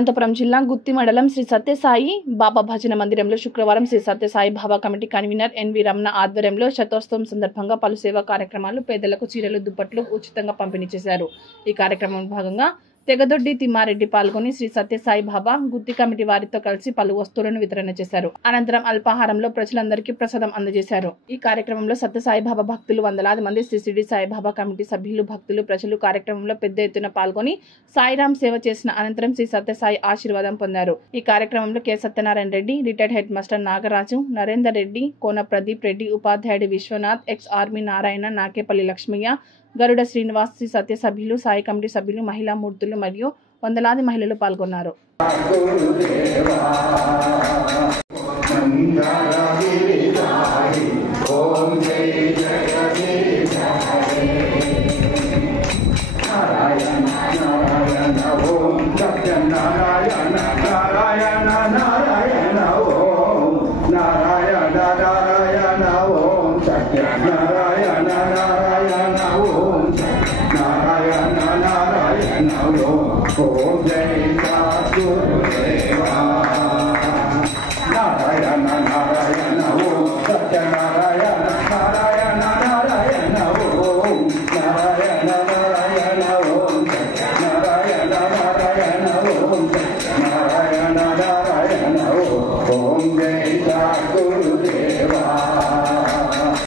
అనంతపురం జిల్లా గుత్తి మండలం శ్రీ సత్యసాయి బాబా భజన మందిరంలో శుక్రవారం శ్రీ సత్యసాయి బాబా కమిటీ కన్వీనర్ ఎన్వి రమణ ఆధ్వర్యంలో శతోత్సవం సందర్భంగా పలు సేవా కార్యక్రమాలు పేదలకు చీరలు దుప్పట్లు ఉచితంగా పంపిణీ చేశారు। ఈ కార్యక్రమంలో భాగంగా తెగదొడ్డి తిమ్మారెడ్డి పాల్గొని శ్రీ సత్యసాయి బాబా గుత్తి కమిటీ వారితో కలిసి పలు వస్తువులను వితరణ చేశారు। అనంతరం అల్పాహారంలో ప్రజలందరికీ ప్రసాదం అందజేశారు। ఈ కార్యక్రమంలో సత్యసాయి బాబా భక్తులు వందలాది మంది శ్రీ షిరిడి సాయి బాబా కమిటీ సభ్యులు భక్తులు ప్రజలు కార్యక్రమంలో పెద్ద ఎత్తున పాల్గొని సాయిరాం సేవ చేసిన అనంతరం శ్రీ సత్యసాయి ఆశీర్వాదం పొందారు। ఈ కార్యక్రమంలో K Satyanarayana Reddy, retired head master Nagaraju, Narender Reddy, Kona Pradeep Reddy, ఉపాధ్యాయుడు విశ్వనాథ్, ఎక్స్ ఆర్మీ నారాయణ, నాకేపల్లి లక్ష్మయ్య, గరుడ శ్రీనివాస్, శ్రీ సత్య సభ్యులు, సాయి కమిటీ సభ్యులు, మహిళా మూర్తులు మరియు వందలాది మహిళలు పాల్గొన్నారు। ఓం జై నారాయణ నారాయణ ఓం సత్యనారాయణ